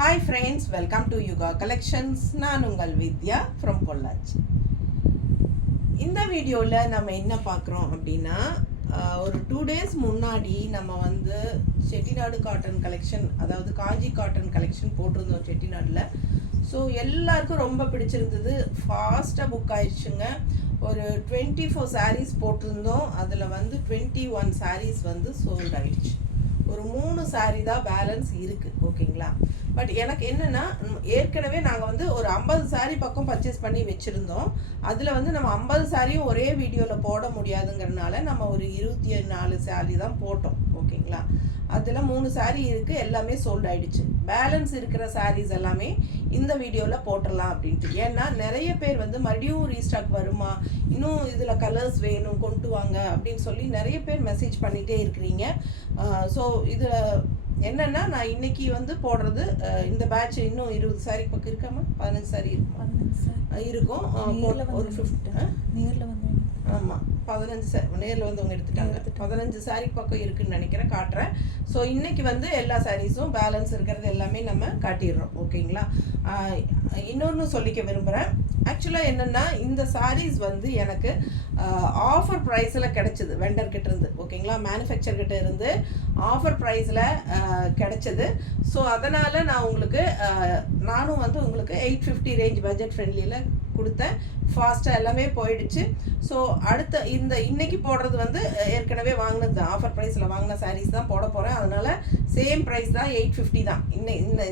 Hi friends, welcome to Yuga Collections. நான் உங்கள் வித்யா from Pollachi. இந்த வீடியோவில் நம்ம என்ன பார்க்குறோம் அப்படின்னா ஒரு 2 days முன்னாடி நம்ம வந்து செட்டிநாடு காட்டன் கலெக்ஷன், அதாவது காஞ்சி காட்டன் கலெக்ஷன் போட்டிருந்தோம் செட்டிநாடில். ஸோ எல்லாருக்கும் ரொம்ப பிடிச்சிருந்தது, ஃபாஸ்ட்டாக புக் ஆயிடுச்சுங்க. ஒரு 24 sarees போட்டிருந்தோம், அதில் வந்து 21 sarees வந்து சோல்ட் ஆயிடுச்சு. ஒரு 3 saree தான் பேலன்ஸ் இருக்குது, ஓகேங்களா. பட் எனக்கு என்னென்னா, ஏற்கனவே நாங்கள் வந்து ஒரு 50 saree பக்கம் பர்ச்சேஸ் பண்ணி வச்சுருந்தோம். அதில் வந்து நம்ம 50 சாரியும் ஒரே வீடியோவில் போட முடியாதுங்கிறதுனால நம்ம ஒரு 24 saree தான் போட்டோம், ஓகேங்களா. அதில் 3 saree இருக்குது, எல்லாமே சோல்ட் ஆகிடுச்சு. பேலன்ஸ் இருக்கிற sarees எல்லாமே இந்த வீடியோவில் போட்டுடலாம் அப்படின்ட்டு. ஏன்னா நிறைய பேர் வந்து மறுபடியும் ரீஸ்டாக் வருமா, இன்னும் இதில் கலர்ஸ் வேணும் கொண்டு வாங்க அப்படின்னு சொல்லி நிறைய பேர் மெசேஜ் பண்ணிகிட்டே இருக்கிறீங்க. ஸோ இதில் என்னென்னா, நான் இன்னைக்கு வந்து போடுறது இந்த பேட்ச் இன்னும் 20 saree பக்கம் இருக்காமா, 15 saree இருக்கும். ஒரு 50 நேரில் வந்து ஆமாம் 15 நேரில் வந்து அவங்க எடுத்துட்டாங்க. 15 saree பக்கம் இருக்குன்னு நினைக்கிறேன், காட்டுறேன். ஸோ இன்றைக்கி வந்து எல்லா சாரீஸும் பேலன்ஸ் இருக்கிறது எல்லாமே நம்ம காட்டிடுறோம், ஓகேங்களா. இன்னொன்று சொல்லிக்க விரும்புகிறேன். ஆக்சுவலாக என்னென்னா, இந்த சாரீஸ் வந்து எனக்கு ஆஃபர் ப்ரைஸில் கிடச்சிது வெண்டர்கிட்ட இருந்து, ஓகேங்களா. மேனுஃபேக்சர்கிட்ட இருந்து ஆஃபர் ப்ரைஸில் கிடச்சிது. ஸோ அதனால் நான் உங்களுக்கு நானும் வந்து உங்களுக்கு 850 ரேஞ்ச் பட்ஜெட் ஃப்ரெண்ட்லியில் கொடுத்தேன். ஃபாஸ்ட்டாக எல்லாமே போயிடுச்சு. ஸோ அடுத்த இன்னைக்கு போடுறது வந்து ஏற்கனவே வாங்கினது தான், ஆஃபர் ப்ரைஸில் வாங்கின சாரீஸ் தான் போட போகிறேன். அதனால் சேம் ப்ரைஸ் தான், 850 தான்.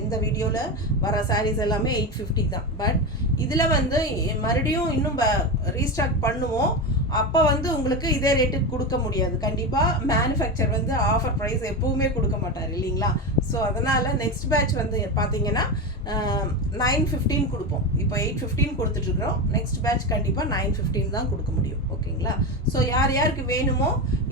இந்த வீடியோவில் வர சாரீஸ் எல்லாமே 850 தான். பட் இதில் வந்து மறுபடியும் இன்னும் ரீஸ்டாக் பண்ணுவோம். அப்போ வந்து உங்களுக்கு இதே ரேட்டுக்கு கொடுக்க முடியாது. கண்டிப்பாக மேனுஃபேக்சர் வந்து ஆஃபர் ப்ரைஸ் எப்போவுமே கொடுக்க மாட்டார், இல்லைங்களா. ஸோ அதனால் நெக்ஸ்ட் பேட்ச் வந்து பார்த்தீங்கன்னா 915 கொடுப்போம். இப்போ 815 கொடுத்துட்ருக்குறோம். நெக்ஸ்ட் பேட்ச் கண்டிப்பாக 915 தான் கொடுக்க முடியும், ஓகேங்களா. ஸோ யார் யாருக்கு வேணுமோ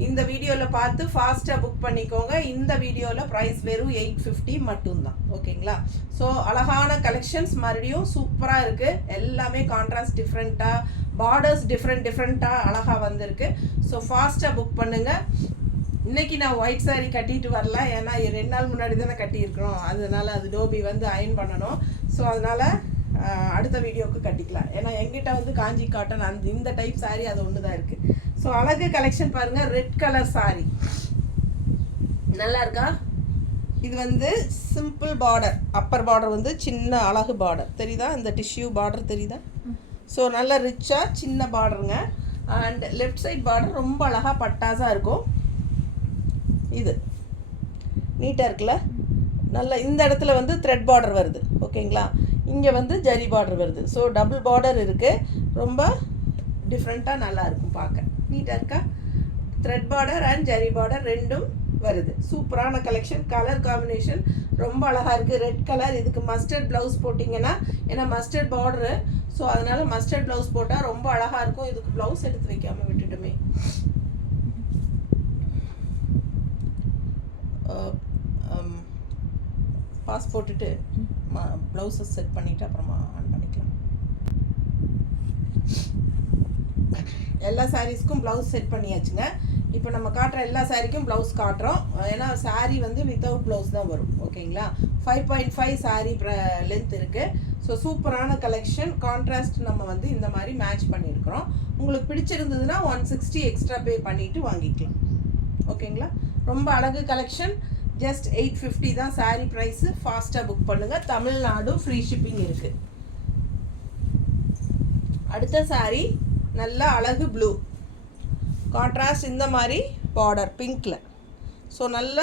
இந்த வீடியோவில் பார்த்து ஃபாஸ்ட்டாக புக் பண்ணிக்கோங்க. இந்த வீடியோவில் ப்ரைஸ் வெறும் 850 மட்டும்தான், ஓகேங்களா. ஸோ அழகான கலெக்ஷன்ஸ் மறுபடியும் சூப்பராக இருக்குது. எல்லாமே கான்ட்ராஸ்ட் டிஃப்ரெண்ட்டாக, பார்டர்ஸ் டிஃப்ரெண்ட்டாக அழகாக வந்திருக்கு. ஸோ ஃபாஸ்ட்டாக புக் பண்ணுங்கள். இன்றைக்கி நான் ஒயிட் saree கட்டிட்டு வரல, ஏன்னா 2 நாள் முன்னாடி தானே கட்டியிருக்கிறோம். அதனால் அது டோபி வந்து அயன் பண்ணணும். ஸோ அதனால் அடுத்த வீடியோவுக்கு கட்டிக்கலாம். ஏன்னா எங்கிட்ட வந்து காஞ்சி காட்டன் இந்த டைப் saree அது ஒன்று தான் இருக்குது. ஸோ அழகு கலெக்ஷன் பாருங்கள். ரெட் கலர் saree நல்லா இருக்கா. இது வந்து சிம்பிள் பார்டர், அப்பர் பார்டர் வந்து சின்ன அழகு பார்டர் தெரியுதா, இந்த டிஷ்யூ பார்டர் தெரியுதா. ஸோ நல்லா ரிச்சாக சின்ன பார்டருங்க. அண்ட் லெஃப்ட் சைட் பார்டர் ரொம்ப அழகாக பட்டாஸாக இருக்கும். இது நீட்டாக இருக்குல்ல. நல்லா இந்த இடத்துல வந்து த்ரெட் பார்டர் வருது, ஓகேங்களா. இங்கே வந்து ஜரி பார்டர் வருது. ஸோ டபுள் பார்டர் இருக்குது. ரொம்ப டிஃப்ரெண்ட்டாக நல்லா இருக்கும், பார்க்க நீட்டாக இருக்கா. Thread border and zari border ரெண்டும் வருது. சூப்பரான கலெக்ஷன். கலர் காம்பினேஷன் ரொம்ப அழகாக இருக்குது. ரெட் கலர், இதுக்கு மஸ்டர்ட் ப்ளவுஸ் போட்டிங்கன்னா, ஏன்னா மஸ்டர்ட் பார்டரு, ஸோ அதனால் மஸ்டர்ட் ப்ளவுஸ் போட்டால் ரொம்ப அழகாக இருக்கும். இதுக்கு ப்ளவுஸ் எடுத்து வைக்காமல் விட்டுட்டுமே. பாஸ் போட்டுட்டு ப்ளவுஸை செட் பண்ணிவிட்டு அப்புறமா ஆன் பண்ணிக்கலாம். எல்லா சாரீஸ்க்கும் ப்ளவுஸ் செட் பண்ணியாச்சுங்க. இப்போ நம்ம காட்டுற எல்லா சாரீக்கும் ப்ளவுஸ் காட்டுறோம். ஏன்னா சாரீ வந்து வித்தவுட் ப்ளவுஸ் தான் வரும், ஓகேங்களா. 5.5 saree லென்த் இருக்குது. ஸோ சூப்பரான கலெக்ஷன். கான்ட்ராஸ்ட் நம்ம வந்து இந்த மாதிரி மேட்ச் பண்ணியிருக்கிறோம். உங்களுக்கு பிடிச்சிருந்ததுன்னா 160 எக்ஸ்ட்ரா பே பண்ணிவிட்டு வாங்கிக்கலாம், ஓகேங்களா. ரொம்ப அழகு கலெக்ஷன். ஜஸ்ட் 850 தான் saree ப்ரைஸு. ஃபாஸ்ட்டாக புக் பண்ணுங்கள். தமிழ்நாடு ஃப்ரீ ஷிப்பிங் இருக்குது. அடுத்த saree நல்லா அழகு ப்ளூ கான்ட்ராஸ்ட், இந்த மாதிரி பார்டர் பிங்க்கில். ஸோ நல்ல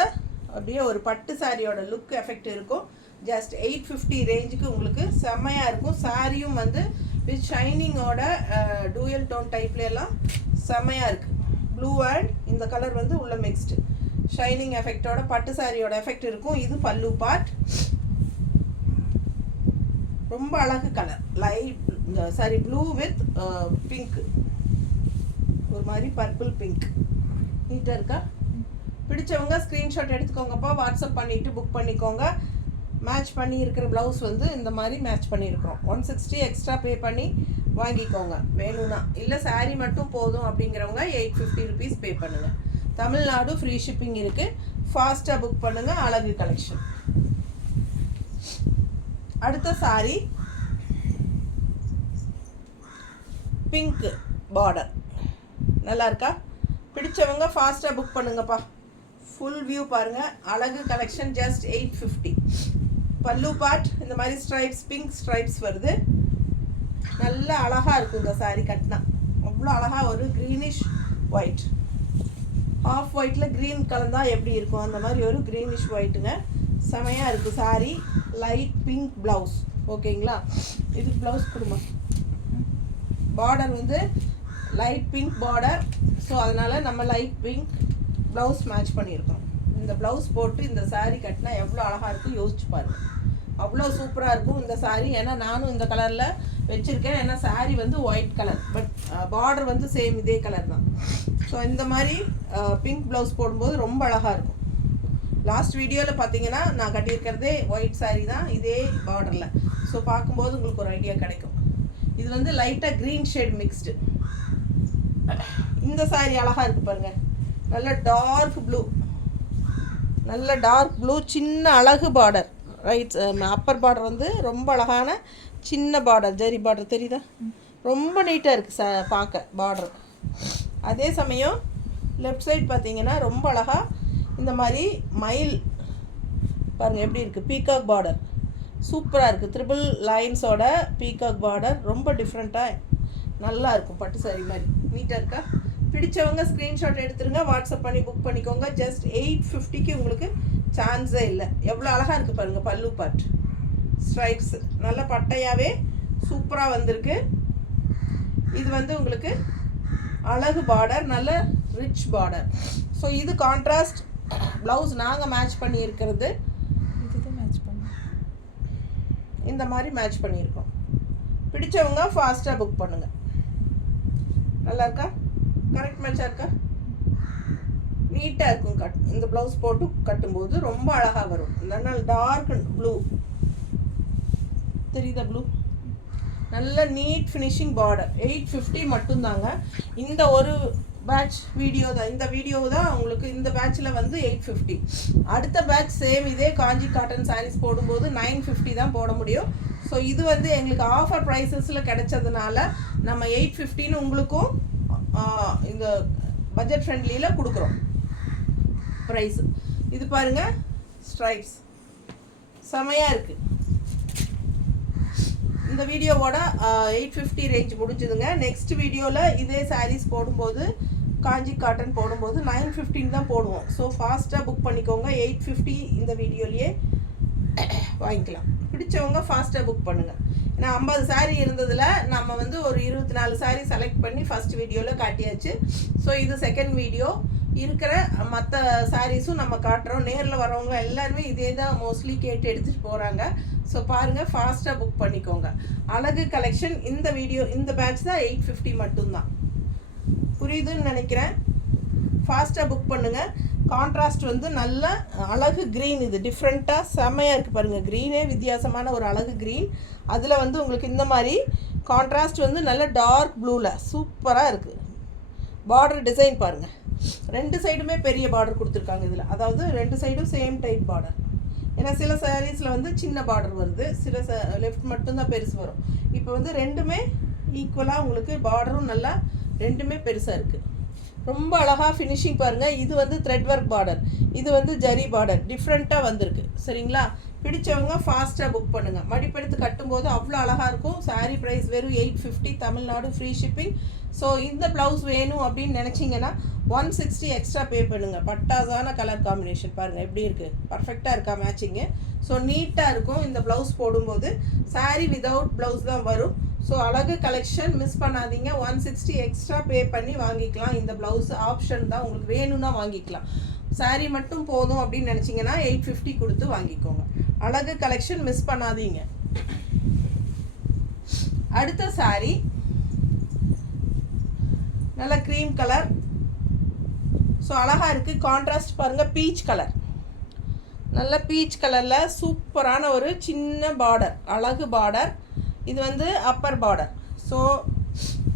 அப்படியே ஒரு பட்டு சாரியோட லுக் எஃபெக்ட் இருக்கும். ஜஸ்ட் 850 ரேஞ்சுக்கு உங்களுக்கு செம்மையாக இருக்கும். சாரியும் வந்து வித் ஷைனிங்கோட டூயல் டோன் டைப்லாம் செம்மையாக இருக்குது. ப்ளூ அண்ட் இந்த கலர் வந்து உள்ள மிக்ஸ்டு ஷைனிங் எஃபெக்டோட பட்டு சாரியோட எஃபெக்ட் இருக்கும். இது பல்லு பார்ட். ரொம்ப அழகு colour. Light sorry blue with pink, ஒரு மாதிரி பர்பிள் பிங்க். நீட்டாக இருக்கா. பிடிச்சவங்க ஸ்க்ரீன்ஷாட் எடுத்துக்கோங்கப்பா, வாட்ஸ்அப் பண்ணிவிட்டு புக் பண்ணிக்கோங்க. மேட்ச் பண்ணி இருக்கிற ப்ளவுஸ் வந்து இந்த மாதிரி மேட்ச் பண்ணியிருக்கிறோம். 160 எக்ஸ்ட்ரா பே பண்ணி வாங்கிக்கோங்க வேணும்னா. இல்லை saree மட்டும் போதும் அப்படிங்கிறவங்க 850 rupees பே பண்ணுங்கள். தமிழ்நாடு ஃப்ரீ ஷிப்பிங் இருக்குது. ஃபாஸ்ட்டாக புக் பண்ணுங்கள். அழகு கலெக்ஷன். அடுத்த சாரி பிங்க் பார்டர். நல்லா இருக்கா? பிடிச்சவங்க ஃபாஸ்ட்டாக புக் பண்ணுங்கப்பா. ஃபுல் வியூ பாருங்கள். அழகு கலெக்ஷன் ஜஸ்ட் 850. பல்லு பார்ட் இந்த மாதிரி ஸ்ட்ரைப்ஸ், பிங்க் ஸ்ட்ரைப்ஸ் வருது. நல்ல அழகாக இருக்கும் இந்த சாரீ கட்டினா. அவ்வளோ அழகாக ஒரு க்ரீனிஷ் ஒயிட், ஆஃப் ஒயிட்டில் க்ரீன் கலந்தால் எப்படி இருக்கும் அந்த மாதிரி ஒரு க்ரீனிஷ் ஒயிட்டுங்க. செமையாக இருக்குது சாரீ. Light pink blouse. ஓகேங்களா? இதுக்கு ப்ளவுஸ் கொடுமா. பார்டர் வந்து லைட் பிங்க் பார்டர். ஸோ அதனால் நம்ம லைட் பிங்க் ப்ளவுஸ் மேட்ச் பண்ணியிருக்கோம். இந்த ப்ளவுஸ் போட்டு இந்த சாரீ கட்டினா எவ்வளோ அழகாக இருக்கும் யோசிச்சு பாருங்கள். அவ்வளோ சூப்பராக இருக்கும் இந்த சாரீ. ஏன்னா நானும் இந்த கலரில் வச்சுருக்கேன். ஏன்னா சாரீ வந்து ஒயிட் கலர், பட் பார்டர் வந்து சேம் இதே கலர் தான். ஸோ இந்த மாதிரி பிங்க் ப்ளவுஸ் போடும்போது ரொம்ப அழகாக இருக்கும். லாஸ்ட் வீடியோவில் பார்த்தீங்கன்னா நான் கட்டியிருக்கிறதே ஒயிட் சாரீ தான், இதே பார்டரில். ஸோ பார்க்கும்போது உங்களுக்கு ஒரு ஐடியா கிடைக்கும். இது வந்து லைட்டாக க்ரீன் ஷேட் மிக்ஸ்டு. இந்த சாரீ அழகாக இருக்குது பாருங்கள். நல்ல டார்க் ப்ளூ, நல்ல டார்க் ப்ளூ, சின்ன அழகு பார்டர். ரைட் அப்பர் பார்டர் வந்து ரொம்ப அழகான சின்ன பார்டர், ஜரி பார்டர் தெரியுதா? ரொம்ப நீட்டாக இருக்குது பார்க்க பார்டர். அதே சமயம் லெஃப்ட் சைட் பார்த்தீங்கன்னா ரொம்ப அழகாக இந்த மாதிரி மயில் பாருங்கள் எப்படி இருக்குது. பீகாக் பார்டர் சூப்பராக இருக்குது. ட்ரிபிள் லைன்ஸோட பீகாக் பார்டர் ரொம்ப டிஃப்ரெண்ட்டாக நல்லா இருக்கும். பட்டு சாரி மாதிரி நீட்டாக இருக்கா? பிடிச்சவங்க ஸ்க்ரீன்ஷாட் எடுத்துருங்க, வாட்ஸ்அப் பண்ணி புக் பண்ணிக்கோங்க. ஜஸ்ட் 850க்கு உங்களுக்கு சான்ஸே இல்லை. எவ்வளோ அழகாக இருக்குது பாருங்கள். பல்லு பார்ட் ஸ்ட்ரைப்ஸ் நல்ல பட்டையாகவே சூப்பராக வந்திருக்கு. இது வந்து உங்களுக்கு அழகு பார்டர், நல்ல ரிச் பார்டர். ஸோ இது கான்ட்ராஸ்ட் ப்ளவுஸ் நாங்கள் மேட்ச் பண்ணியிருக்கிறது. இதுதான் மேட்ச் பண்ண இந்த மாதிரி மேட்ச் பண்ணியிருக்கோம். பிடிச்சவங்க ஃபாஸ்ட்டாக புக் பண்ணுங்கள். நல்லா இருக்கா? கரெக்ட் மேட்சாக இருக்கா? நீட்டாக இருக்கும். இந்த ப்ளவுஸ் போட்டு கட்டும்போது ரொம்ப அழகாக வரும். நல்ல டார்க் ப்ளூ தெரியுதா? ப்ளூ நல்ல நீட் ஃபினிஷிங் பார்டர். 850 மட்டும்தாங்க. இந்த ஒரு பேட்ச் வீடியோ தான், இந்த வீடியோ தான் உங்களுக்கு. இந்த பேட்சில் வந்து 850. அடுத்த பேட்ச் சேம் இதே காஞ்சி காட்டன் சாரீஸ் போடும்போது 950 தான் போட முடியும். ஸோ இது வந்து எங்களுக்கு ஆஃபர் ப்ரைஸஸில் கிடைச்சதுனால நம்ம 850ன்னு உங்களுக்கும் இந்த பட்ஜெட் ஃப்ரெண்ட்லியில் கொடுக்குறோம் ப்ரைஸ். இது பாருங்கள் ஸ்ட்ரைப்ஸ் செமையாக இருக்குது. இந்த வீடியோவோட 850 ரேஞ்ச் முடிஞ்சுதுங்க. நெக்ஸ்ட் வீடியோவில் இதே சாரீஸ் போடும்போது காஞ்சி காட்டன் போடும்போது 915 தான் போடுவோம். ஸோ ஃபாஸ்ட்டாக புக் பண்ணிக்கோங்க. 850 இந்த வீடியோலேயே வாங்கிக்கலாம். பிடிச்சவங்க ஃபாஸ்ட்டாக புக் பண்ணுங்கள். ஏன்னா 50 சாரீ இருந்ததில் நம்ம வந்து ஒரு 24 சாரீ செலக்ட் பண்ணி ஃபஸ்ட் வீடியோவில் காட்டியாச்சு. ஸோ இது செகண்ட் வீடியோ. இருக்கிற மற்ற சாரீஸும் நம்ம காட்டுறோம். நேரில் வரவங்க எல்லாருமே இதே தான் மோஸ்ட்லி கேட்டு எடுத்துகிட்டு போகிறாங்க. ஸோ பாருங்கள், ஃபாஸ்ட்டாக புக் பண்ணிக்கோங்க. அழகு கலெக்ஷன் இந்த வீடியோ இந்த பேட்ச் தான் 850 மட்டும்தான். புரியுதுன்னு நினைக்கிறேன். ஃபாஸ்ட்டாக புக் பண்ணுங்கள். கான்ட்ராஸ்ட் வந்து நல்ல அழகு க்ரீன். இது டிஃப்ரெண்ட்டாக செம்மையாக இருக்குது பாருங்கள். க்ரீனே வித்தியாசமான ஒரு அழகு க்ரீன். அதில் வந்து உங்களுக்கு இந்த மாதிரி கான்ட்ராஸ்ட் வந்து நல்ல டார்க் ப்ளூவில் சூப்பராக இருக்குது. பார்டர் டிசைன் பாருங்கள். 2 சைடுமே பெரிய பார்டர் கொடுத்துருக்காங்க இதில். அதாவது 2 சைடும் சேம் டைப் பார்டர். ஏன்னா சில சாரீஸில் வந்து சின்ன பார்டர் வருது, சில லெஃப்ட் மட்டும்தான் பெருசு வரும். இப்போ வந்து ரெண்டுமே ஈக்குவலாக உங்களுக்கு பார்டரும் நல்லா ரெண்டுமே பெருசாக இருக்குது. ரொம்ப அழகாக ஃபினிஷிங் பாருங்கள். இது வந்து த்ரெட் ஒர்க் பார்டர், இது வந்து ஜரி பார்டர். டிஃப்ரெண்ட்டாக வந்திருக்கு. சரிங்களா? பிடிச்சவங்க ஃபாஸ்ட்டாக புக் பண்ணுங்கள். மடிப்பெடுத்து கட்டும்போது அவ்வளோ அழகாக இருக்கும். சாரீ ப்ரைஸ் வெறும் 850, தமிழ்நாடு ஃப்ரீ ஷிப்பிங். ஸோ இந்த ப்ளவுஸ் வேணும் அப்படின்னு நினச்சிங்கன்னா 160 எக்ஸ்ட்ரா பே பண்ணுங்கள். பட்டாசான கலர் காம்பினேஷன் பாருங்கள் எப்படி இருக்குது. பர்ஃபெக்டாக இருக்கா மேட்சிங்கு? ஸோ நீட்டாக இருக்கும் இந்த ப்ளவுஸ் போடும்போது. சாரீ விதவுட் ப்ளவுஸ் தான் வரும். ஸோ அழகு கலெக்ஷன் மிஸ் பண்ணாதீங்க. 160 எக்ஸ்ட்ரா பே பண்ணி வாங்கிக்கலாம். இந்த ப்ளவுஸ் ஆப்ஷன் தான், உங்களுக்கு வேணும்னா வாங்கிக்கலாம். சாரீ மட்டும் போதும் அப்படின்னு நினச்சிங்கன்னா 850 கொடுத்து வாங்கிக்கோங்க. அழகு கலெக்ஷன் மிஸ் பண்ணாதீங்க. அடுத்த சாரீ நல்ல க்ரீம் கலர். ஸோ அழகாக இருக்குது. கான்ட்ராஸ்ட் பாருங்கள். பீச் கலர், நல்ல பீச் கலரில் சூப்பரான ஒரு சின்ன பார்டர், அழகு பார்டர். இது வந்து அப்பர் பார்டர். ஸோ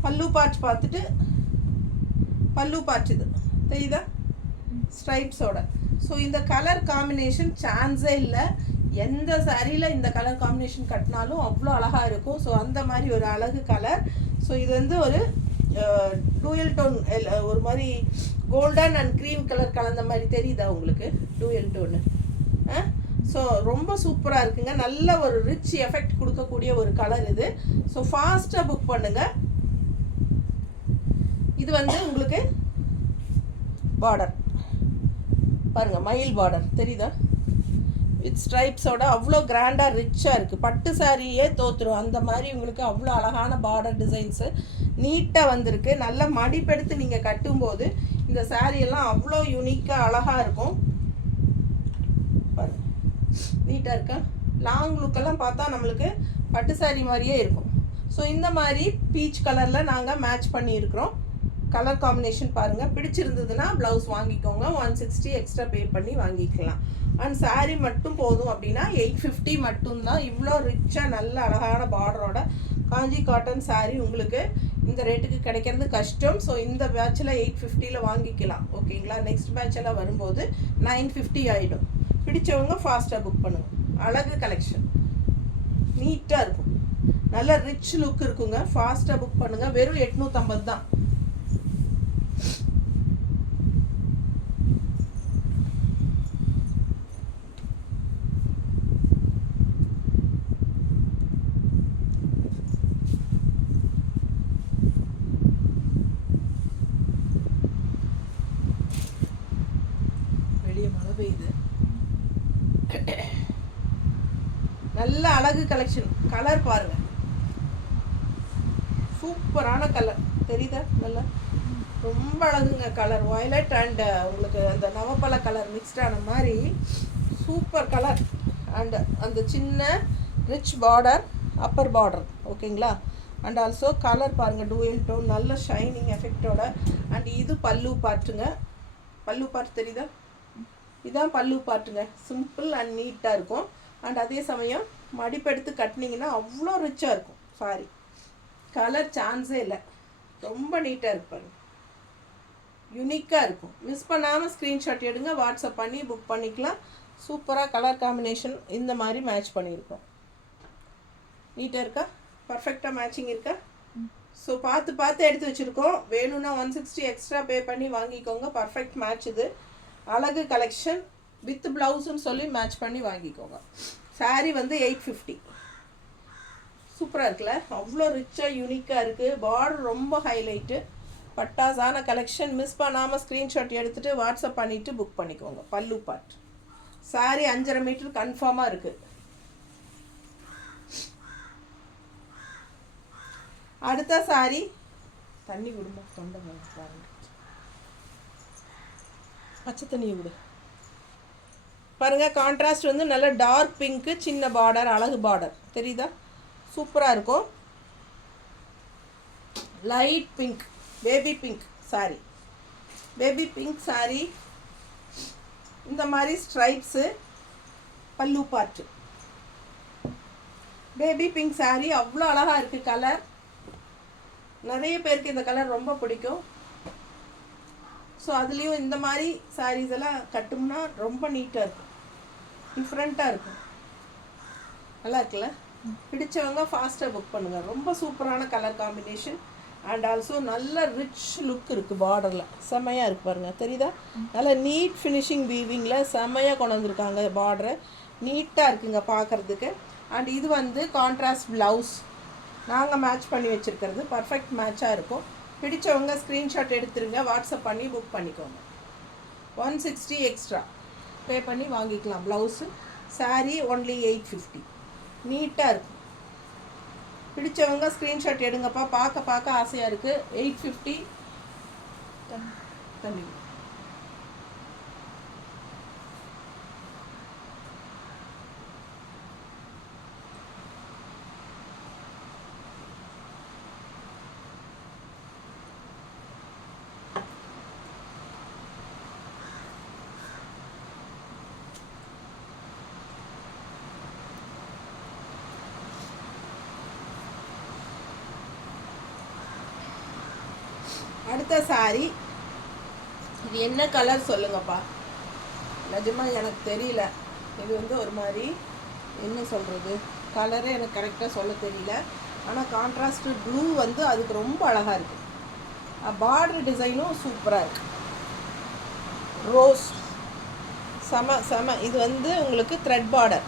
பல்லு பார்ட் பார்த்துட்டு, பல்லு பார்ட் இது தெரியுதா ஸ்ட்ரைப்ஸோட. ஸோ இந்த கலர் காம்பினேஷன் சான்ஸே இல்லை. எந்த சாரியில் இந்த கலர் காம்பினேஷன் கட்டினாலும் அவ்வளோ அழகாக இருக்கும். ஸோ அந்த மாதிரி ஒரு அழகு கலர். ஸோ இது வந்து ஒரு டூயல் டோன், ஒரு மாதிரி கோல்டன் அண்ட் க்ரீம் கலர் கலந்த மாதிரி தெரியுதா உங்களுக்கு? Dual tone. ஸோ ரொம்ப சூப்பராக இருக்குங்க. நல்ல ஒரு ரிச் எஃபெக்ட் கொடுக்கக்கூடிய ஒரு கலர் இது. ஸோ ஃபாஸ்ட்டாக புக் பண்ணுங்கள். இது வந்து உங்களுக்கு பார்டர் பாருங்கள், மயில் பார்டர் தெரியுதா? வித் ஸ்ட்ரைப்ஸோட அவ்வளோ கிராண்டாக ரிச்சாக இருக்குது. பட்டு சாரியே தோற்றுரும் அந்த மாதிரி உங்களுக்கு அவ்வளோ அழகான பார்டர் டிசைன்ஸு நீட்டாக வந்திருக்கு. நல்ல மடிப்பெடுத்து நீங்கள் கட்டும்போது இந்த சாரியெல்லாம் அவ்வளோ யூனிக்காக அழகாக இருக்கும். பாருங்கள், நீட்டாக இருக்கா? லாங் லுக்கெல்லாம் பார்த்தா நம்மளுக்கு பட்டு சாரி மாதிரியே இருக்கும். ஸோ இந்த மாதிரி பீச் கலரில் நாங்கள் மேட்ச் பண்ணியிருக்கிறோம். கலர் காம்பினேஷன் பாருங்கள். பிடிச்சிருந்ததுன்னா ப்ளவுஸ் வாங்கிக்கோங்க. 160 எக்ஸ்ட்ரா பே பண்ணி வாங்கிக்கலாம். அண்ட் சாரீ மட்டும் போதும் அப்படின்னா 850 மட்டும்தான். இவ்வளோ ரிச்சாக நல்ல அழகான பார்டரோட காஞ்சி காட்டன் சாரீ உங்களுக்கு இந்த ரேட்டுக்கு கிடைக்கிறது கஷ்டம். ஸோ இந்த பேட்சில் 850 வாங்கிக்கலாம். ஓகேங்களா? நெக்ஸ்ட் பேட்செல்லாம் வரும்போது 950 ஆகிடும். பிடிச்சவங்க ஃபாஸ்ட்டாக புக் பண்ணுங்கள். அழகு கலெக்ஷன் நீட்டாக இருக்கும், நல்ல ரிச் லுக் இருக்குங்க. ஃபாஸ்ட்டாக புக் பண்ணுங்கள். வெறும் 850 தான். மழை பெய்யுது. நல்ல அழகு கலெக்ஷன். கலர் பாருங்க, சூப்பரான கலர் தெரியுதா? நல்லா ரொம்ப அழகுங்க கலர். வயலட் அண்ட் உங்களுக்கு அந்த நவப்பழ கலர் மிக்ஸ்டான மாதிரி சூப்பர் கலர். அண்ட் அந்த சின்ன ரிச் பார்டர், அப்பர் பார்டர். ஓகேங்களா? அண்ட் ஆல்சோ கலர் பாருங்கள், டூயல் டோன், நல்ல ஷைனிங் எஃபெக்டோட. அண்ட் இது பல்லு பாட்டுங்க. பல்லு பாட்டு தெரியுதா? இதான் பல்லு பாட்டுங்க. சிம்பிள் அண்ட் நீட்டாக இருக்கும். அண்ட் அதே சமயம் மடிப்பெடுத்து கட்டினீங்கன்னா அவ்வளோ ரிச்சாக இருக்கும் சாரி. கலர் சான்ஸே இல்லை, ரொம்ப நீட்டாக இருப்பாரு, யூனிக்காக இருக்கும். மிஸ் பண்ணாமல் ஸ்க்ரீன்ஷாட் எடுங்க, வாட்ஸ்அப் பண்ணி புக் பண்ணிக்கலாம். சூப்பராக கலர் காம்பினேஷன் இந்த மாதிரி மேட்ச் பண்ணியிருக்கோம். நீட்டாக இருக்கா? பர்ஃபெக்டாக மேட்சிங் இருக்கா? ஸோ பார்த்து எடுத்து வச்சுருக்கோம். வேணும்னா 160 எக்ஸ்ட்ரா பே பண்ணி வாங்கிக்கோங்க. பர்ஃபெக்ட் மேட்ச் இது. அழகு கலெக்ஷன் வித் ப்ளவுஸுன்னு சொல்லி மேட்ச் பண்ணி வாங்கிக்கோங்க. சாரீ வந்து 850. சூப்பராக இருக்குல்ல? அவ்வளோ ரிச்சாக யூனிக்காக இருக்குது. பார்டர் ரொம்ப ஹைலைட்டு. பட்டாசான கலெக்ஷன். மிஸ் பண்ணாமல் ஸ்க்ரீன்ஷாட் எடுத்துகிட்டு வாட்ஸ்அப் பண்ணிவிட்டு புக் பண்ணிக்கோங்க. பல்லு பாட். சாரீ 5.5 மீட்டர் கன்ஃபார்மாக இருக்குது. அடுத்த சாரீ தண்ணி விடுமா, தொண்டை பாருங்க, பச்சை தண்ணியை விடு பாருங்கள். கான்ட்ராஸ்ட் வந்து நல்ல டார்க் பிங்க்கு, சின்ன பார்டர், அழகு பார்டர் தெரியுதா? சூப்பராக இருக்கும். Light pink, baby pink sorry, baby pink sorry. இந்த மாதிரி ஸ்ட்ரைப்ஸு, பல்லு பாட்டு. பேபி பிங்க் சாரி அவ்வளோ அழகாக இருக்குது கலர். நிறைய பேருக்கு இந்த கலர் ரொம்ப பிடிக்கும். ஸோ அதுலேயும் இந்த மாதிரி சாரீஸ் எல்லாம் கட்டும்னா ரொம்ப நீட்டாக இருக்கும், டிஃப்ரெண்ட்டாக இருக்கும். நல்லா இருக்குல்ல? பிடிச்சவங்க ஃபாஸ்ட்டாக புக் பண்ணுங்கள். ரொம்ப சூப்பரான கலர் காம்பினேஷன். அண்ட் ஆல்சோ நல்ல ரிச் லுக் இருக்குது. பார்டரில் செம்மையாக இருக்குது பாருங்கள், தெரியுதா? நல்ல நீட் ஃபினிஷிங் வீவிங்கில் செம்மையாக கொண்டு வந்திருக்காங்க. பார்டரு நீட்டாக இருக்குங்க பார்க்குறதுக்கு. அண்ட் இது வந்து கான்ட்ராஸ்ட் ப்ளவுஸ் நாங்கள் மேட்ச் பண்ணி வச்சுருக்கிறது. பர்ஃபெக்ட் மேட்சாக இருக்கும். பிடிச்சவங்க ஸ்க்ரீன்ஷாட் எடுத்துருங்க, வாட்ஸ்அப் பண்ணி புக் பண்ணிக்கோங்க. 160 எக்ஸ்ட்ரா பே பண்ணி வாங்கிக்கலாம். Blouse sari only 850. நீட்டாக இருக்கும். பிடிச்சவங்க ஸ்க்ரீன்ஷாட் எடுங்கப்பா. பார்க்க ஆசையாக இருக்குது. 850 தண்ணி. அடுத்த சாரி, இது என்ன கலர் சொல்லுங்கப்பா? நிஜமாக எனக்கு தெரியல. இது வந்து ஒரு மாதிரி என்ன சொல்கிறது, கலரே எனக்கு கரெக்டாக சொல்ல தெரியல. ஆனால் கான்ட்ராஸ்ட் ப்ளூ வந்து அதுக்கு ரொம்ப அழகாக இருக்குது. பார்டர் டிசைனும் சூப்பராக இருக்குது. ரோஸ் செம. இது வந்து உங்களுக்கு த்ரெட் பார்டர்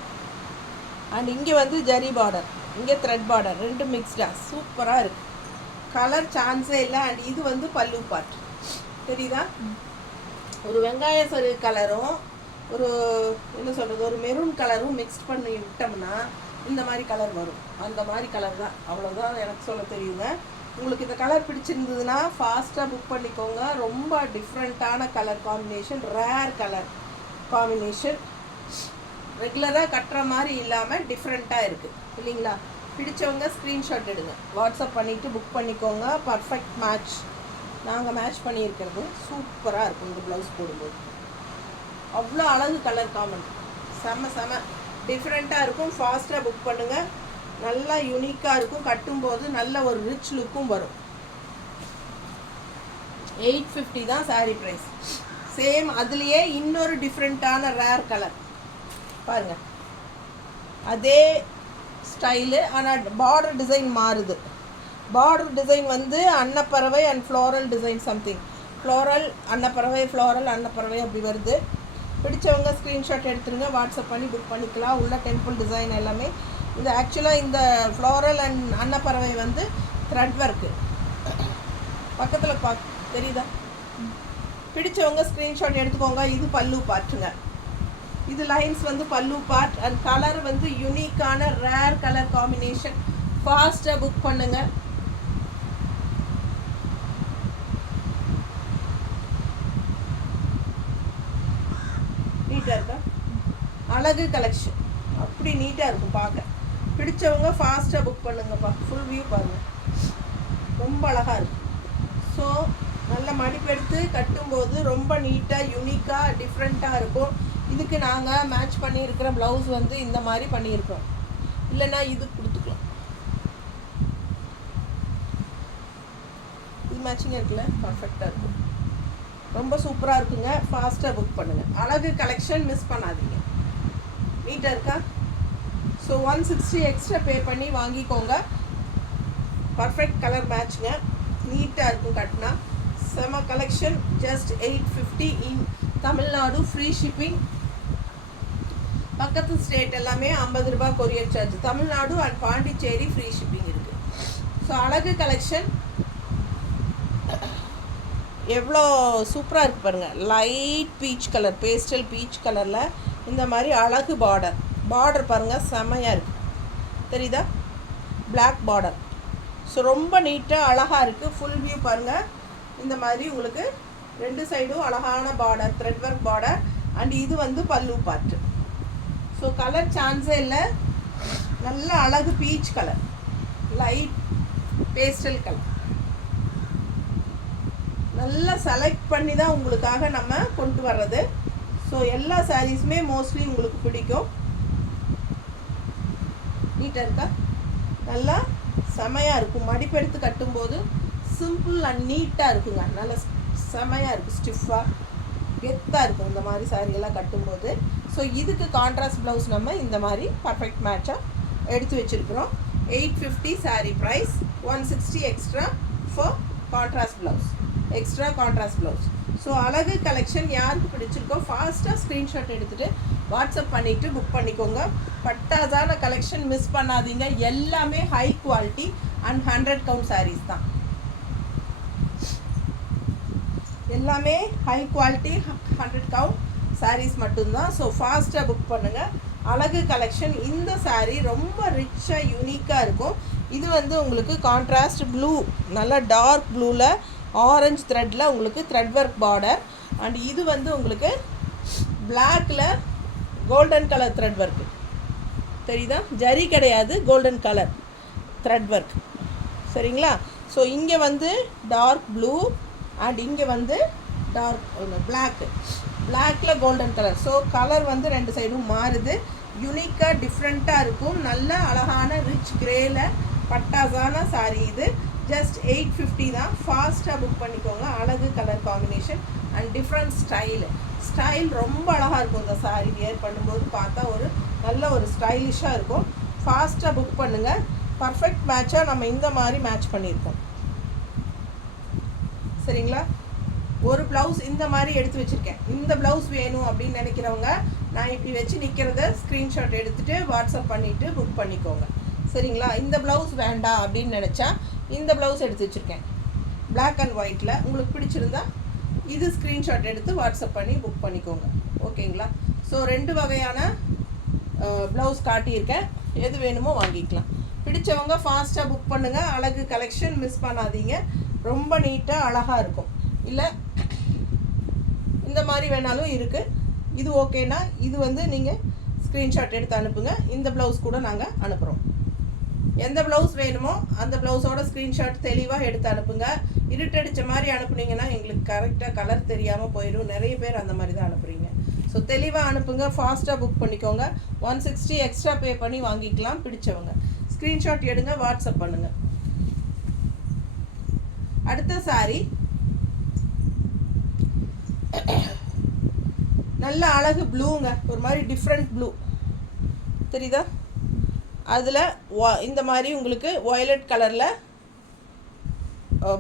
அண்ட் இங்கே வந்து ஜரி பார்டர், இங்கே த்ரெட் பார்டர், ரெண்டு மிக்ஸ்டாக சூப்பராக இருக்குது. கலர் சான்ஸே இல்லை. அண்ட் இது வந்து பல்லு பார்ட் தெரியுதா, ஒரு வெங்காய சரு கலரும் ஒரு என்ன சொல்கிறது ஒரு மெரூன் கலரும் மிக்ஸ் பண்ணி விட்டோம்னா இந்த மாதிரி கலர் வரும். அந்த மாதிரி கலர் தான், அவ்வளோதான் எனக்கு சொல்ல தெரியுங்க. உங்களுக்கு இந்த கலர் பிடிச்சிருந்ததுன்னா ஃபாஸ்ட்டாக புக் பண்ணிக்கோங்க. ரொம்ப டிஃப்ரெண்ட்டான colour combination, rare colour combination, ரெகுலராக கட்டுற மாதிரி இல்லாமல் டிஃப்ரெண்ட்டாக இருக்குது இல்லைங்களா. பிடிச்சவங்க ஸ்க்ரீன்ஷாட் எடுங்க, வாட்ஸ்அப் பண்ணிவிட்டு புக் பண்ணிக்கோங்க. பர்ஃபெக்ட் மேட்ச், நாங்கள் மேட்ச் பண்ணியிருக்கிறது சூப்பராக இருக்கும். இந்த ப்ளவுஸ் போடும்போது அவ்வளோ அழகு கலர் காமன், செம டிஃப்ரெண்ட்டாக இருக்கும். ஃபாஸ்ட்டாக புக் பண்ணுங்கள். நல்லா யூனிக்காக இருக்கும், கட்டும்போது நல்ல ஒரு ரிச் லுக்கும் வரும். 850 தான் சாரீ ப்ரைஸ். சேம் அதுலேயே இன்னொரு டிஃப்ரெண்ட்டான ரேர் கலர் பாருங்கள், அதே ஸ்டைலு, ஆனால் பார்டர் டிசைன் மாறுது. பார்டர் டிசைன் வந்து அன்னப்பறவை and floral design something, floral அன்னப்பறவை, ஃப்ளோரல் அன்னப்பறவை அப்படி வருது. பிடிச்சவங்க ஸ்க்ரீன்ஷாட் எடுத்துருங்க, வாட்ஸ்அப் பண்ணி புக் பண்ணிக்கலாம். உள்ள டெம்பிள் டிசைன் எல்லாமே. இது ஆக்சுவலாக இந்த ஃப்ளோரல் அண்ட் அன்னப்பறவை வந்து த்ரெட் ஒர்க்கு பக்கத்தில் தெரியுதா. பிடிச்சவங்க ஸ்க்ரீன்ஷாட் எடுத்துக்கோங்க. இது பல்லு பார்ட்டுங்க, இது லைன்ஸ் வந்து பல்லு பார்ட். அண்ட் கலர் வந்து யூனிக்கான ரேர் கலர் காம்பினேஷன். ஃபாஸ்ட்டாக புக் பண்ணுங்க. நீட்டாக இருக்கா, அழகு கலெக்ஷன், அப்படி நீட்டாக இருக்கும் பார்க்க. பிடிச்சவங்க ஃபாஸ்ட்டாக புக் பண்ணுங்கப்பா. ஃபுல் வியூ பாருங்கள், ரொம்ப அழகாக இருக்கும். ஸோ நல்ல மடிப்பெடுத்து கட்டும்போது ரொம்ப நீட்டாக யூனிக்காக டிஃப்ரெண்ட்டாக இருக்கும். இதுக்கு நாங்கள் மேட்ச் பண்ணியிருக்கிற ப்ளவுஸ் வந்து இந்த மாதிரி பண்ணியிருக்கோம், இல்லைன்னா இது கொடுத்துக்கலாம். இது மேட்சிங்காக இருக்குல்ல, பர்ஃபெக்டாக இருக்கும், ரொம்ப சூப்பராக இருக்குங்க. ஃபாஸ்ட்டாக புக் பண்ணுங்கள். அழகு கலெக்ஷன் மிஸ் பண்ணாதீங்க. நீட்டாக இருக்கா. ஸோ 160 எக்ஸ்ட்ரா பே பண்ணி வாங்கிக்கோங்க. பர்ஃபெக்ட் கலர் மேட்ச்ங்க, நீட்டாக இருக்கும் கட்டினா. செம கலெக்ஷன். ஜஸ்ட் 850 இன் தமிழ்நாடு, ஃப்ரீ ஷிப்பிங். பக்கத்து ஸ்டேட் எல்லாமே 50 ரூபாய் courier charge. Tamil Nadu and Pondicherry free shipping இருக்குது. ஸோ அழகு கலெக்ஷன் எவ்வளோ சூப்பராக இருக்குது பாருங்கள். Light peach colour, pastel beach கலரில் இந்த மாதிரி அழகு பார்டர் பாருங்கள், செம்மையாக இருக்குது தெரியுதா, பிளாக் பார்டர். ஸோ ரொம்ப நீட்டாக அழகாக இருக்குது. ஃபுல் வியூ பாருங்கள். இந்த மாதிரி உங்களுக்கு ரெண்டு சைடும் அழகான border, thread work border. And இது வந்து பல்லு பார்ட்டு. ஸோ கலர் சான்ஸே இல்லை, நல்ல அழகு peach colour, light pastel colour. நல்லா செலக்ட் பண்ணி தான் உங்களுக்காக நம்ம கொண்டு வர்றது. ஸோ எல்லா சாரீஸுமே மோஸ்ட்லி உங்களுக்கு பிடிக்கும். நீட்டாக இருக்கா, நல்லா செமையாக இருக்கும். மடிப்பெடுத்து கட்டும்போது சிம்பிள் அண்ட் நீட்டாக இருக்குங்க. நல்லா செமையாக இருக்கும், ஸ்டிஃபாக கெத்தாக இருக்கும் இந்த மாதிரி சாரியெல்லாம் கட்டும்போது. ஸோ இதுக்கு கான்ட்ராஸ்ட் ப்ளவுஸ் நம்ம இந்த மாதிரி பர்ஃபெக்ட் மேட்சாக எடுத்து வச்சுருக்குறோம். 850 saree price, 160 extra for contrast blouse, extra contrast blouse. So அழகு கலெக்ஷன் யாருக்கு பிடிச்சிருக்கோ ஃபாஸ்ட்டாக ஸ்க்ரீன்ஷாட் எடுத்துகிட்டு வாட்ஸ்அப் பண்ணிவிட்டு புக் பண்ணிக்கோங்க. பட்டாசான கலெக்ஷன் மிஸ் பண்ணாதீங்க. எல்லாமே high quality and 100 count sarees தான். எல்லாமே ஹை குவாலிட்டி 100 கவுண்ட் சாரீஸ் மட்டும்தான். ஸோ ஃபாஸ்ட்டாக புக் பண்ணுங்கள். அழகு கலெக்ஷன். இந்த சாரீ ரொம்ப ரிச்சாக யூனிக்காக இருக்கும். இது வந்து உங்களுக்கு கான்ட்ராஸ்ட் ப்ளூ, நல்லா டார்க் ப்ளூவில் ஆரஞ்சு த்ரெட்டில் உங்களுக்கு த்ரெட் ஒர்க் பார்டர். அண்ட் இது வந்து உங்களுக்கு பிளாக்கில் கோல்டன் கலர் த்ரெட் ஒர்க்கு தெரியுதா, ஜரி கிடையாது, கோல்டன் கலர் த்ரெட் ஒர்க் சரிங்களா. ஸோ இங்கே வந்து டார்க் ப்ளூ அண்ட் இங்கே வந்து டார்க் பிளாக்கில் கோல்டன் கலர். ஸோ கலர் வந்து ரெண்டு சைடும் மாறுது, யூனிக்காக டிஃப்ரெண்ட்டாக இருக்கும். நல்ல அழகான ரிச் கிரேயில் பட்டாசான சாரீ இது. ஜஸ்ட் 850 தான். ஃபாஸ்ட்டாக புக் பண்ணிக்கோங்க. அழகு colour combination and different style ரொம்ப அழகாக இருக்கும். இந்த சாரீ வியர் பண்ணும்போது பார்த்தா ஒரு நல்ல ஒரு ஸ்டைலிஷாக இருக்கும். ஃபாஸ்ட்டாக புக் பண்ணுங்கள். பர்ஃபெக்ட் மேட்சாக நம்ம இந்த மாதிரி மேட்ச் பண்ணியிருக்கோம். சரிங்களா? ஒரு ப்ளவுஸ் இந்த மாதிரி எடுத்து வச்சுருக்கேன். இந்த ப்ளவுஸ் வேணும் அப்படின்னு நினைக்கிறவங்க நான் இப்படி வச்சு நிற்கிறத ஸ்க்ரீன்ஷாட் எடுத்துகிட்டு வாட்ஸ்அப் பண்ணிவிட்டு புக் பண்ணிக்கோங்க. சரிங்களா? இந்த ப்ளவுஸ் வேண்டாம் அப்படின்னு நினச்சா இந்த ப்ளவுஸ் எடுத்து வச்சுருக்கேன் பிளாக் அண்ட் ஒயிட்டில். உங்களுக்கு பிடிச்சிருந்தா இது ஸ்க்ரீன்ஷாட் எடுத்து வாட்ஸ்அப் பண்ணி புக் பண்ணிக்கோங்க. ஓகேங்களா? ஸோ 2 வகையான ப்ளவுஸ் காட்டியிருக்கேன். எது வேணுமோ வாங்கிக்கலாம். பிடிச்சவங்க ஃபாஸ்ட்டாக புக் பண்ணுங்கள். அழகு கலெக்ஷன் மிஸ் பண்ணாதீங்க. ரொம்ப நீட்டாக அழகாக இருக்கும். இல்லை இந்த மாதிரி வேணாலும் இருக்குது. இது ஓகேனா இது வந்து நீங்கள் ஸ்க்ரீன்ஷாட் எடுத்து அனுப்புங்க. இந்த ப்ளவுஸ் கூட நாங்கள் அனுப்புகிறோம். எந்த ப்ளவுஸ் வேணுமோ அந்த ப்ளவுஸோட ஸ்க்ரீன்ஷாட் தெளிவாக எடுத்து அனுப்புங்க. இருட்டடித்த மாதிரி அனுப்புனீங்கன்னா எங்களுக்கு கரெக்டாக கலர் தெரியாமல் போயிடும். நிறைய பேர் அந்த மாதிரி தான் அனுப்புகிறீங்க. ஸோ தெளிவாக அனுப்புங்க. ஃபாஸ்ட்டாக புக் பண்ணிக்கோங்க. 160 எக்ஸ்ட்ரா பே பண்ணி வாங்கிக்கலாம். பிடிச்சவங்க ஸ்க்ரீன்ஷாட் எடுங்க, வாட்ஸ்அப் பண்ணுங்கள். அடுத்த சாரி நல்ல அழகு ப்ளூங்க. ஒரு மாதிரி டிஃப்ரெண்ட் ப்ளூ தெரியுதா? அதில் இந்த மாதிரி உங்களுக்கு வயலட் கலரில்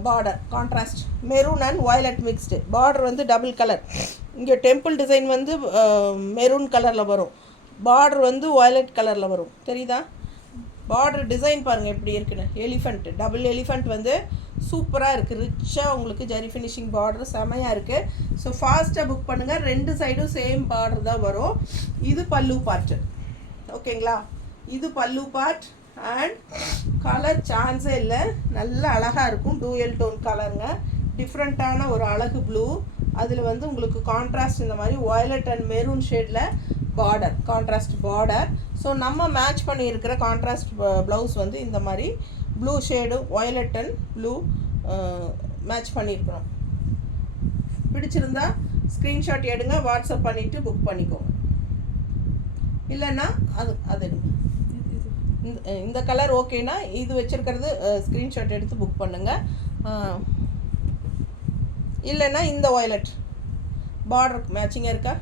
border contrast maroon and violet mixed. Border வந்து டபுள் கலர். இங்கே டெம்பிள் டிசைன் வந்து மெரூன் கலரில் வரும். பார்டர் வந்து வயலட் கலரில் வரும். தெரியுதா? பார்டர் டிசைன் பாருங்கள் எப்படி இருக்குன்னு. எலிஃபண்ட், டபுள் எலிஃபண்ட் வந்து சூப்பராக இருக்குது. ரிச்சாக உங்களுக்கு ஜரி ஃபினிஷிங் பார்டர் செமையாக இருக்குது. ஸோ ஃபாஸ்ட்டாக புக் பண்ணுங்கள். 2 சைடும் சேம் பார்டர் தான் வரும். இது பல்லு பார்ட்டு. ஓகேங்களா? இது பல்லு பார்ட் அண்ட் கலர் சான்ஸே இல்லை. நல்ல அழகாக இருக்கும். டூயல் டோன் கலருங்க. டிஃப்ரெண்ட்டான ஒரு அழகு ப்ளூ. அதில் வந்து உங்களுக்கு கான்ட்ராஸ்ட் இந்த மாதிரி வயலட் அண்ட் மெரூன் ஷேடில் பார்டர், கான்ட்ராஸ்ட் பார்டர். ஸோ நம்ம மேட்ச் பண்ணியிருக்கிற கான்ட்ராஸ்ட் ப்ளவுஸ் வந்து இந்த மாதிரி blue shade violet and blue match பண்ணியிருக்கிறோம். பிடிச்சிருந்தா ஸ்க்ரீன்ஷாட் எடுங்க, வாட்ஸ்அப் பண்ணிவிட்டு புக் பண்ணிக்கோங்க. இல்லைன்னா அது எடுங்க. இந்த கலர் ஓகேனா இது வச்சுருக்கிறது ஸ்க்ரீன்ஷாட் எடுத்து புக் பண்ணுங்கள். இல்லைன்னா இந்த வயலட் பார்டர் மேட்சிங்காக இருக்கா?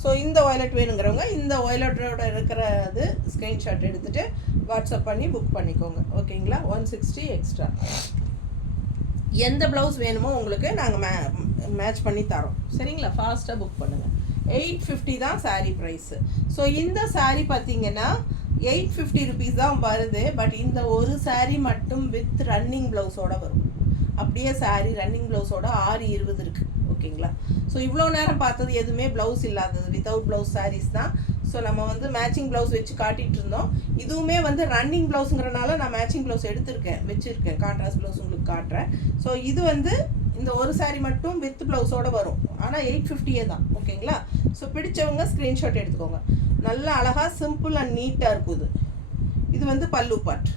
ஸோ இந்த வயலட் வேணுங்கிறவங்க இந்த வயலட்டோட இருக்கிறது ஸ்க்ரீன்ஷாட் எடுத்துகிட்டு வாட்ஸ்அப் பண்ணி புக் பண்ணிக்கோங்க. ஓகேங்களா? 160 எக்ஸ்ட்ரா. எந்த ப்ளவுஸ் வேணுமோ உங்களுக்கு நாங்கள் மேட்ச் பண்ணி தரோம். சரிங்களா? ஃபாஸ்ட்டாக புக் பண்ணுங்கள். 850 தான் சாரீ ப்ரைஸு. ஸோ இந்த சாரீ பார்த்தீங்கன்னா 850 ருபீஸ் தான் வருது. பட் இந்த ஒரு சாரீ மட்டும் வித் ரன்னிங் ப்ளவுஸோடு வரும். அப்படியே சாரீ ரன்னிங் ப்ளவுஸோட 620 இருக்குது. ஓகேங்களா? ஸோ இவ்வளோ நேரம் பார்த்தது எதுவுமே ப்ளவுஸ் இல்லாதது, வித்தவுட் ப்ளவுஸ் சாரீஸ் தான். ஸோ நம்ம வந்து மேட்சிங் ப்ளவுஸ் வச்சு காட்டிகிட்டு இருந்தோம். இதுவுமே வந்து ரன்னிங் ப்ளவுஸுங்கிறனால நான் மேட்சிங் ப்ளவுஸ் வச்சுருக்கேன். கான்ட்ராஸ்ட் ப்ளவுஸ் உங்களுக்கு காட்டுறேன். ஸோ இது வந்து இந்த ஒரு சாரீ மட்டும் வித் ப்ளவுஸோடு வரும். ஆனால் 850 தான். ஓகேங்களா? ஸோ பிடிச்சவங்க ஸ்க்ரீன்ஷாட் எடுத்துக்கோங்க. நல்ல அழகாக சிம்பிள் அண்ட் நீட்டாக இருக்குது. இது வந்து பல்லு பார்ட்.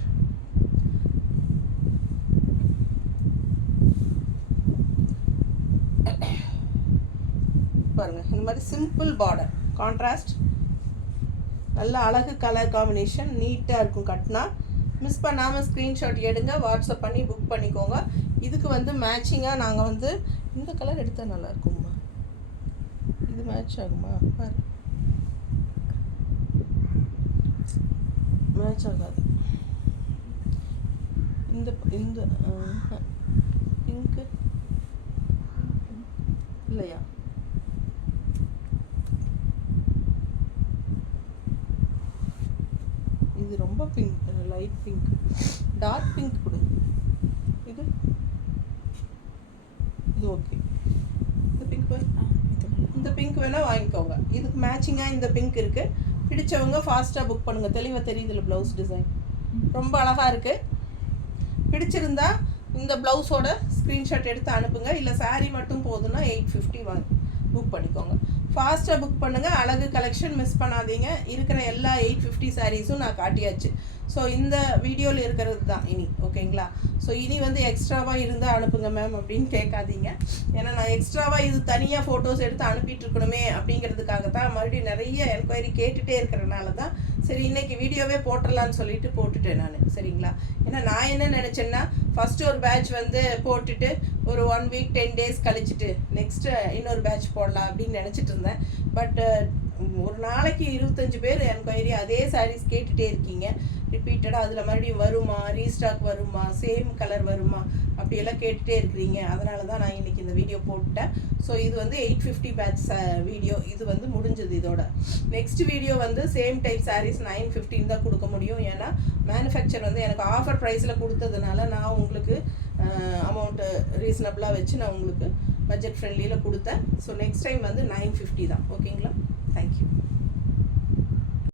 பாருங்கள், இந்த மாதிரி சிம்பிள் பார்டர் கான்ட்ராஸ்ட் நல்ல அழகு கலர் காம்பினேஷன் நீட்டாக இருக்கும். கட்டினா மிஸ் பண்ணாமல் ஸ்க்ரீன்ஷாட் எடுங்க, வாட்ஸ்அப் பண்ணி புக் பண்ணிக்கோங்க. இதுக்கு வந்து மேட்சிங்காக நாங்கள் வந்து இந்த கலர் எடுத்தால் நல்லா இருக்குமா? இது மேட்ச் ஆகுமா? பாரு, மேட்ச் ஆகாது. இந்த இந்த பிங்க்கு இல்லையா? இது ரொம்ப pink, light pink, dark pink கொடு. இது இது ஓகே. இந்த பிங்க் இந்த பிங்க் வேணால் வாங்கிக்கோங்க. இதுக்கு மேட்சிங்காக இந்த பிங்க் இருக்குது. பிடிச்சவங்க ஃபாஸ்ட்டாக புக் பண்ணுங்கள். தெளிவாக தெரியுதுல்ல ப்ளவுஸ் டிசைன் ரொம்ப அழகாக இருக்குது. பிடிச்சிருந்தா இந்த ப்ளவுஸோட ஸ்க்ரீன்ஷாட் எடுத்து அனுப்புங்க. இல்லை சாரீ மட்டும் போதுன்னா 850 புக் பண்ணிக்கோங்க. ஃபாஸ்ட்டாக புக் பண்ணுங்கள். அழகு கலெக்ஷன் மிஸ் பண்ணாதீங்க. இருக்கிற எல்லா 850 சாரீஸும் நான் காட்டியாச்சு. ஸோ இந்த வீடியோவில் இருக்கிறது தான் இனி, ஓகேங்களா? ஸோ இனி வந்து எக்ஸ்ட்ராவாக இருந்தால் அனுப்புங்க மேம் அப்படின்னு கேட்காதீங்க. ஏன்னா நான் எக்ஸ்ட்ராவாக இது தனியாக ஃபோட்டோஸ் எடுத்து அனுப்பிட்டுருக்கணுமே அப்படிங்கிறதுக்காக தான் மறுபடியும் நிறைய என்கொயரி கேட்டுகிட்டே இருக்கிறனால தான் சரி இன்றைக்கி வீடியோவே போட்டுடலான்னு சொல்லிட்டு போட்டுட்டேன் நான், சரிங்களா? ஏன்னா நான் என்ன நினச்சேன்னா ஃபஸ்ட்டு ஒரு பேட்ச் வந்து போட்டுட்டு ஒரு 1 வீக் 10 டேஸ் கழிச்சிட்டு நெக்ஸ்ட்டு இன்னொரு பேட்ச் போடலாம் அப்படின்னு நினச்சிட்டு இருந்தேன். பட் ஒரு நாளைக்கு 25 பேர் என்கொயரி அதே சாரீஸ் கேட்டுகிட்டே இருக்கீங்க ரிப்பீட்டடாக. அதில் மறுபடியும் வருமா, ரீஸ்டாக் வருமா, சேம் கலர் வருமா, அப்படியெல்லாம் கேட்டுகிட்டே இருக்கிறீங்க. அதனால தான் நான் இன்றைக்கி இந்த வீடியோ போட்டேன். ஸோ இது வந்து 850 பேட்ச் வீடியோ, இது வந்து முடிஞ்சது. இதோட நெக்ஸ்ட் வீடியோ வந்து சேம் டைப் சாரீஸ் 915 தான் கொடுக்க முடியும். ஏன்னா மேனுஃபேக்சர் வந்து எனக்கு ஆஃபர் ப்ரைஸில் கொடுத்ததுனால நான் உங்களுக்கு அமௌண்ட்டு ரீசனபிளாக வச்சு நான் உங்களுக்கு பட்ஜெட் ஃப்ரெண்ட்லியில் கொடுத்தேன். ஸோ நெக்ஸ்ட் டைம் வந்து 950 தான், ஓகேங்களா? தேங்க்யூ.